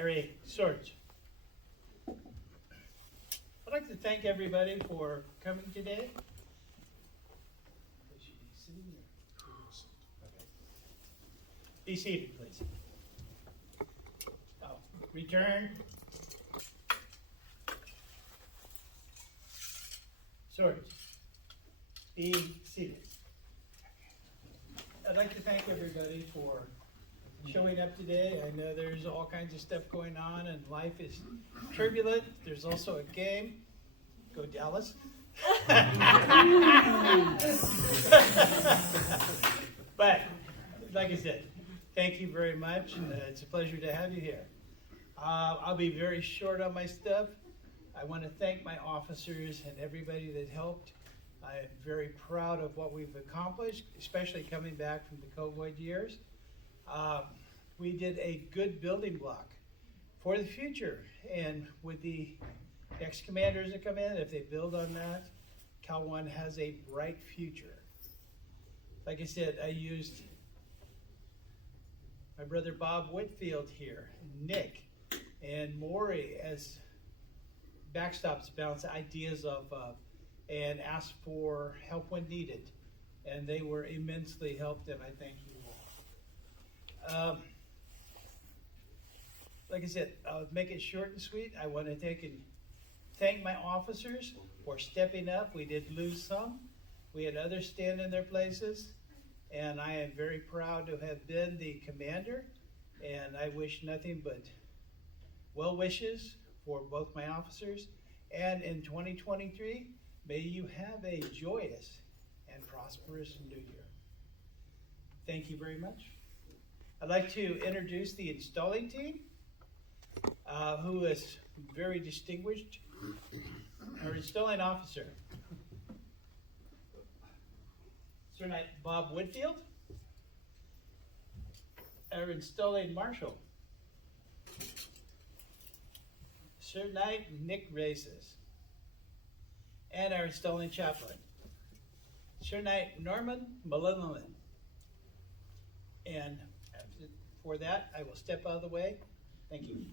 Harry Swords. I'd like to thank everybody for coming today. Is she sitting there? Okay. Be seated, please. Return. Swords. Be seated. I'd like to thank everybody for showing up today. I know there's all kinds of stuff going on and life is turbulent. There's also a game. Go Dallas. But, like I said, thank you very much. It's a pleasure to have you here. I'll be very short on my stuff. I want to thank my officers and everybody that helped. I am very proud of what we've accomplished, especially coming back from the COVID years. We did a good building block for the future, and with the ex-commanders that come in, if they build on that, Cal One has a bright future. Like I said, I used my brother Bob Whitfield here, Nick, and Maury as backstops to bounce ideas off of and asked for help when needed. And they were immensely helped, and I thank you all. Like I said, I'll make it short and sweet. I want to thank my officers for stepping up. We did lose some. We had others stand in their places. And I am very proud to have been the commander. And I wish nothing but well wishes for both my officers. And in 2023, may you have a joyous and prosperous new year. Thank you very much. I'd like to introduce the installing team, who is very distinguished. Our installing officer, Sir Knight Bob Whitfield. Our installing marshal, Sir Knight Nick Races. And our installing chaplain, Sir Knight Norman Mullennan. And for that, I will step out of the way. Thank you.